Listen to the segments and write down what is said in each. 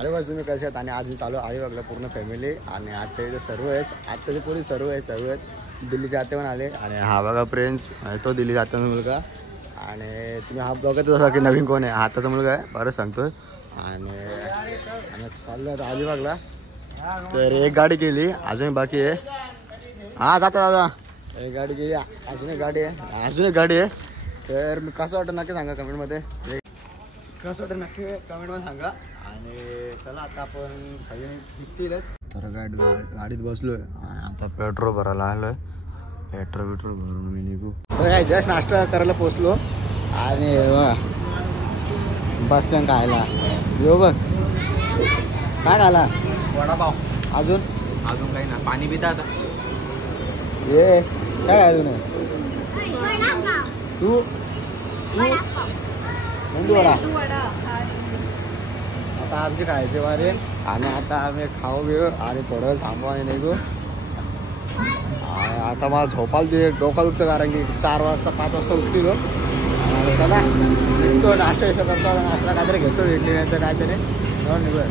अरे बस तुम्ही कसे आहेत? आणि आज मी चालू अलिबागला पूर्ण फॅमिली आणि आता इथे सर्व आहे, आत्ताचे पोरी सर्व आहेत दिल्लीचे आते पण आले. आणि हा बघा फ्रेंड्स तो दिल्लीच्या आत्याचा मुलगा. आणि तुम्ही हा बघतच असा की नवीन कोण आहे, हाताचा मुलगा आहे बरं सांगतोय. आणि चाललो आता अलिबागला. तर एक गाडी केली अजून बाकी आहे. हा जाता दादा एक गाडी केली अजून एक गाडी आहे. तर मी कसं वाटतं नक्की सांगा कमेंटमध्ये, कसं वाटतं नक्की कमेंटमध्ये सांगा. आणि चला आता आपण सगळे निघतीलच. तर गाडीत बसलोय आणि आता पेट्रोल भरायला आलोय. पेट्रोल भरून मी निघू. तर काय जस्ट नाश्ता करायला पोचलो आणि बसलो खायला. येऊ बघ काय खायला? वडापाव. अजून काही ना पाणी पिता आता. ये काय खायला तू मेंदू वडा. आता आमची खायची वारी आणि आता आम्ही खाऊ घेऊ आणि थोडं थांबू आणि निघू. आता मला झोपाल ते डोका दुखतं कारण की 4 वाजता 5 वाजता उठतील. चला निघतो नाश्ता विषय करतो. नाश्ता काहीतरी घेतो इडली नाही तर काहीतरी जाऊन निघूया.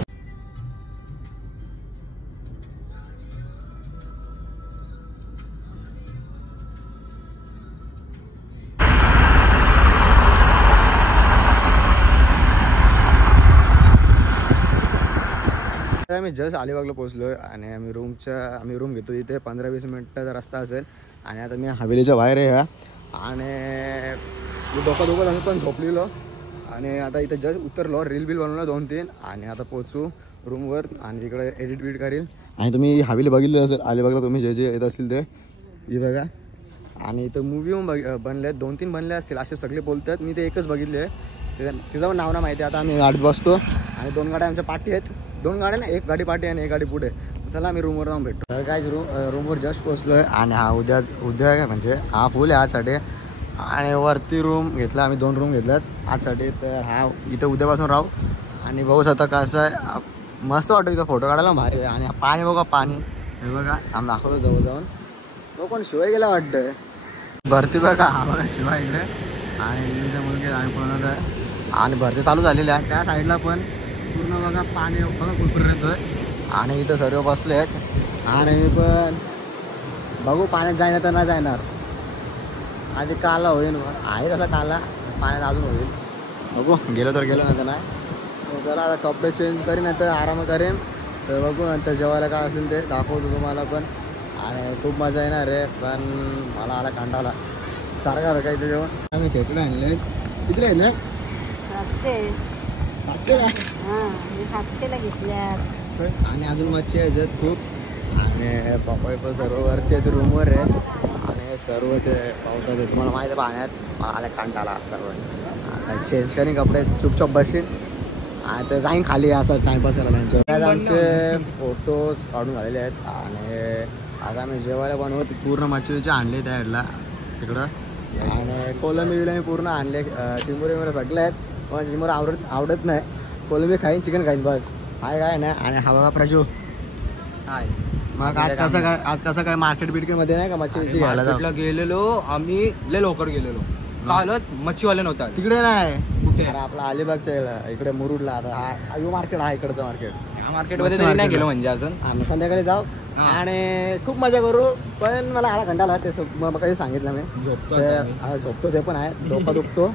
आम्ही जस्ट अलिबागला पोहोचलोय आणि आम्ही रूम घेतो इथे 15-20 मिनिटाचा रस्ता असेल. आणि आता मी हवेलीच्या बाहेर आहे ह्या आणि मी डोका आम्ही पण झोपलेलो आणि आता इथे जस्ट उतरलो. रील बनवलं 2-3 आणि आता पोचू रूमवर आणि तिकडे एडिट करील. आणि तुम्ही हवेली बघितलं असेल अलिबागला, तुम्ही जे येत असतील ते हे बघा. आणि इथं मूवी बनले 2-3 बनले असतील असे सगळे बोलतात. मी ते एकच बघितले, तिचं पण नाव ना माहिती. आता आम्ही गाडीत बसतो आणि 2 गाड्या आमच्या पाठी आहेत. 2 गाड्या ना, एक गाडी पाठी आणि एक गाडी पुढे. चला आम्ही रूमवर जाऊन भेटतो. तर काय रूमवर जस्ट पोचलोय आणि हा उद्या काय म्हणजे हा फुल आहे आजसाठी. आणि वरती रूम घेतला आम्ही, 2 रूम घेतल्यात आजसाठी. तर हा इथं उद्यापासून राहू आणि बघू शकता कसं आहे. मस्त वाटतं इथं फोटो काढायला भारी आहे. आणि पाणी बघा, पाणी हे बघा आम्ही दाखवतो जवळ जाऊन. तो कोण शिवाय गेला वाटतंय भरती बघा. हा बघा शिवाय इकडे आणि मुलगे आम्ही पूर्ण आणि भरती चालू झालेली आहे. त्या साईडला पण पूर्ण बघा पाणी बघा कुरकुर येतोय. आणि इथं सर्व बसले आहेत आणि मी पण बघू पाण्यात जाणार तर नाही जाणार. आधी काला होईल आहे तसा काला पाण्यात अजून होईल. बघू गेलो तर गेलो नाही तर नाही. चला आता कपडे चेंज करीन नाही तर आराम करेन. तर बघू नंतर जेवायला काय असेल ते दाखवतो तुम्हाला पण. आणि खूप मजा येणार आहे पण मला आला कांडाला सारखा काही जेवण. आम्ही खेकडे आणले. किती राहिले? 700ला घेतल्यात. आणि अजून मच्छी आहेत खूप. आणि पप्पा पण सर्व वरती आहेत रूमवर आहे आणि सर्व ते पावतात आहे. तुम्हाला माहिती आहे पाण्यात मला आला कांटाला सर्व. आता चेंज करीन कपडे चुपचाप बसेन आता जाईन खाली असं टाइमपास करायला. त्यांच्या आमचे फोटोज काढून झालेले आहेत. आणि आता आम्ही जेवायला बनवत पूर्ण मच्छीचे आणले त्या साईडला तिकडं. आणि कोलंबी मी पूर्ण आणले. चिंबोरी वगैरे सगळे आहेत पण चिंबोरी आवडत नाही. कोलंबी खाईन, चिकन खाईन बस. हाय काय नाही. आणि हा बघा प्रजू हाय. मग आज कसं काय मार्केट बिटकेमध्ये नाही का मच्छी घ्यायला गेलेलो आम्ही. लय लवकर गेलेलो. कालच मच्छीवाले नव्हता तिकडे नाही कुठे. आपला अलिबागच्या इकडे मुरुडला. आता हा मार्केट आहे इकडचं मार्केट. या मार्केटमध्ये नाही गेलो म्हणजे अजून. आम्ही संध्याकाळी जाऊ आणि खूप मजा करू. पण मला आला कंटाळा ते मग काही सांगितलं मी. झोपतो ते पण आहे. डोका दुखतो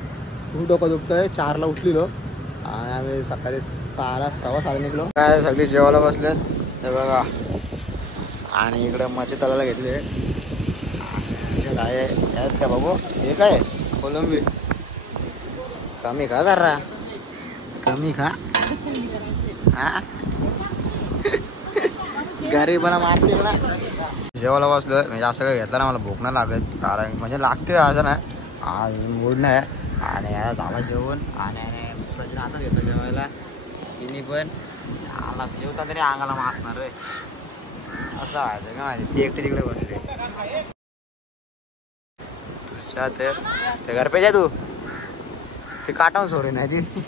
खूप डोका दुखतोय. 4ला उठलेलो आणि आम्ही सकाळी 6:15 निघलो. काय सगळी जेवायला बसलेत हे बघा. आणि इकडे मच्छी तळायला घेतली आहेत का बघू. हे काय कोलंबी कमी खा जरा कमी खा. हा गरीबाला मारतील ना. जेवायला बसलो म्हणजे असं काय घेतलं ना मला भूक नाही लागत कारण म्हणजे लागते असं नाही. आज मूड नाही. आणि झाला जेवण आणि आता घेतो जेवायला. तिने पण जेवता तरी अंगाला मासणार रे असं व्हायचं का माहिती. ती एकटी तिकडे बनली तुझ्या ते घर पे जाय तू. ते काटावून सोरी नाही ती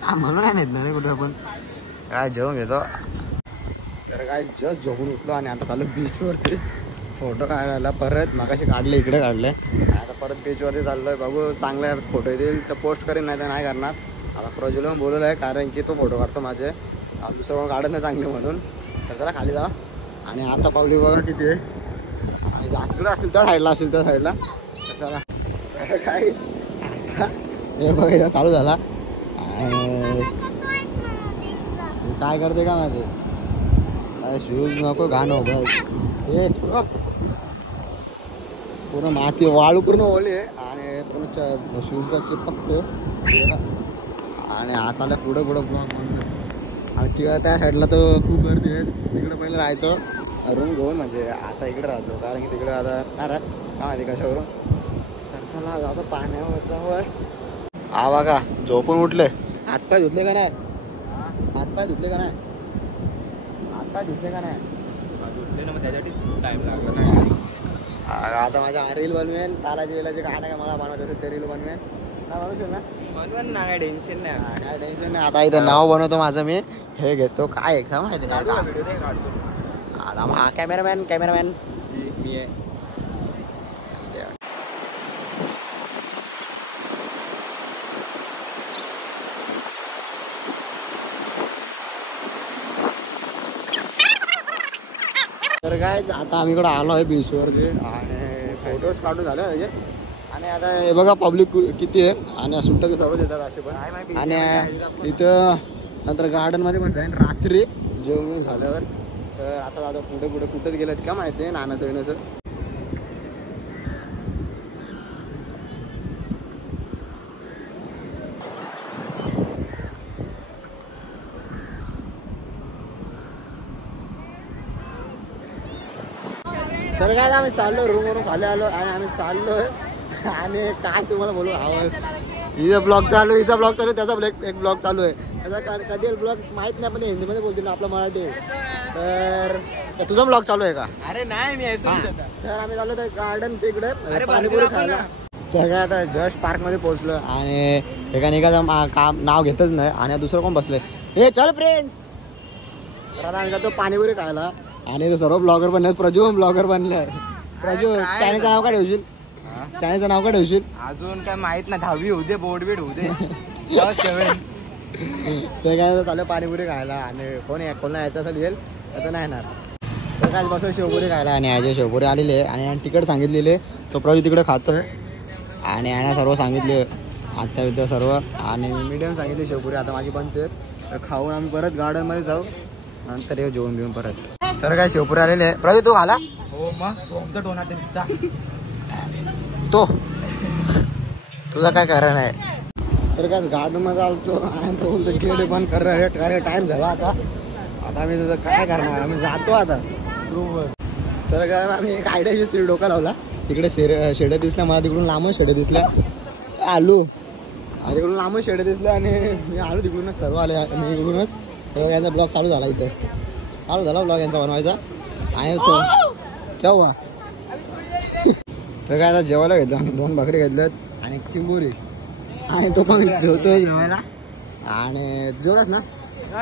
का म्हणून नाही नेत ना कुठे. आपण काय जेवण घेतो. तर काय जस्ट झोपून उठलो आणि आता चालू बीचवरती फोटो काढायला. परत मगाशी काढले इकडे काढले आता परत बीचवरती चाललोय. बघू चांगले फोटो येतील तर पोस्ट करेन नाही तर नाही करणार. आता प्रज्वल पण बोलवलं आहे कारण की तो फोटो काढतो माझे दुसरं कोण काढत नाही चांगले म्हणून. तर चला खाली जा. आणि आता पावली बघा किती आहे आणि तिकडं असेल त्या साईडला तर चला काय आता हे बघा चालू झाला. काय करते का माझे शूज नको घाण हो बस. हे पूर्ण माती वाळू पूर्ण ओली आहे आणि पूर्ण शूजला चिपकतो. आणि हा चालला पुढं ब्लॉक आणि किंवा त्या साईडला तर खूप गर्दी आहे. तिकडं पहिलं राहायचो रूम घेऊन म्हणजे आता इकडे राहतो कारण की तिकडे आता काय माहिती कशावरून. तर चला जातो पाण्यावर. हा बघा झोपून उठले. हातपाय धुतले का नाही? हातपाय धुतले का नाही? मग त्याच्यासाठी टाइम लागला नाही. आता माझ्या रील बनवेन चालायची वेळेचे काय नाही मला बनवत असेल ते रील बनवेन ना बनवशील ना? बनवन ना काय टेन्शन नाही. काय टेन्शन नाही. आता इथं नाव बनवतो माझं मी. हे घेतो काय आहे का माहिती नाही. व्हिडिओ ते काढतो. आता हा कॅमेरामॅन मी आहे. तर काय आता आम्ही इकडे आलो आहे बीचवरती आणि फोटोज काढून झाले पाहिजे. आणि आता हे बघा पब्लिक किती आहे आणि सुट्टा सर्वच येतात असे पण. आणि इथं नंतर गार्डन मध्ये पण जाईन रात्री जेवण झाल्यावर. तर आता पुढे कुठेच गेलं का माहिती आहे नानाचं विनाचं. तर काय आम्ही चाललो रूमवरून खाली आलो आणि आम्ही चाललोय. आणि काय तुम्हाला बोलू आवाज हिचा ब्लॉग चालू त्याचा एक ब्लॉग चालू आहे. त्याचा कधी ब्लॉग माहित नाही पण हिंदीमध्ये बोलतो ना आपला मराठी. तर तुझा ब्लॉग चालू आहे का? अरे नाही मी तर आम्ही चाललो तर गार्डनच्या इकडे पाणीपुरी खायला. तर काय आता जस्ट पार्क मध्ये पोहोचलो आणि एका निघाचं काम नाव घेतच नाही आणि दुसरं कोण बसले हे चल फ्रेंड्स. तर आता आम्ही जातो पाणीपुरी खायला आणि सर्व ब्लॉगर बनले. प्रजू ब्लॉगर बनलाय. प्रजू चॅनलचं नाव काय ठेवशील? अजून काय माहित नाही. 10वी होऊ दे बोर्ड बीड होऊ दे. ते काय चालू पाणीपुरी खायला आणि कोणला यायचं असं येईल तर नाही येणार. तर काय बस शेवपुरी खायला आणि याचे शेवपुरी आलेले आहे आणि तिकड सांगितलेले तो प्रजू तिकडे खातोय आणि यांना सर्व सांगितले आता विद्या सर्व आणि मीडियम सांगितली शेवपुरी आता माझी बनते. तर खाऊन आम्ही परत गार्डन मध्ये जाऊ नंतर येऊ जेवण बिवून परत. तर काय शेवपुरी आलेले आहे. प्रजू तू खाला? हो मग डोना दिसता तो तुझा काय कारण आहे? तर काय गार्डन मध्ये आलतो आणि तो बोलतो गेट बंद कर टाइम झाला आता आम्ही तुझं काय करणार आम्ही जातो आता रूमवर. तर काय आम्ही एक आयडियाची डोका लावला. तिकडे शेड्या दिसल्या मला तिकडून लांबच शेड्या दिसल्या आलू आणि तिकडून लांबच शेड्या दिसल्या आणि मी आलो तिकडूनच सर्व आले मी इकडूनच. तेव्हा यांचा ब्लॉग चालू झाला इथे चालू झाला ब्लॉग यांचा बनवायचा आणि तो केव्हा. तर काय आता जेवायला घेतो आम्ही 2 भाकरी घेतल्यात आणि चिंबोरी आणि तो पण जेवतोय जेवायला. आणि जेवलास ना?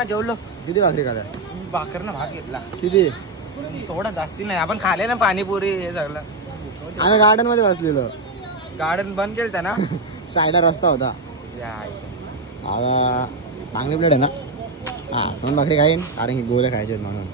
जेवलो. किती भाकरी खाल्ल्या? भाकर ना भाग घेतला. किती? थोडा जास्ती नाही. आपण खाले ना पाणीपुरी हे सगळं. आम्ही गार्डन मध्ये बसलेलो. गार्डन बंद केलं ना साईडला रस्ता होता. आता चांगली प्लेट आहे ना. 2 भाकरी खाईन कारण की गोळे खायचे म्हणून.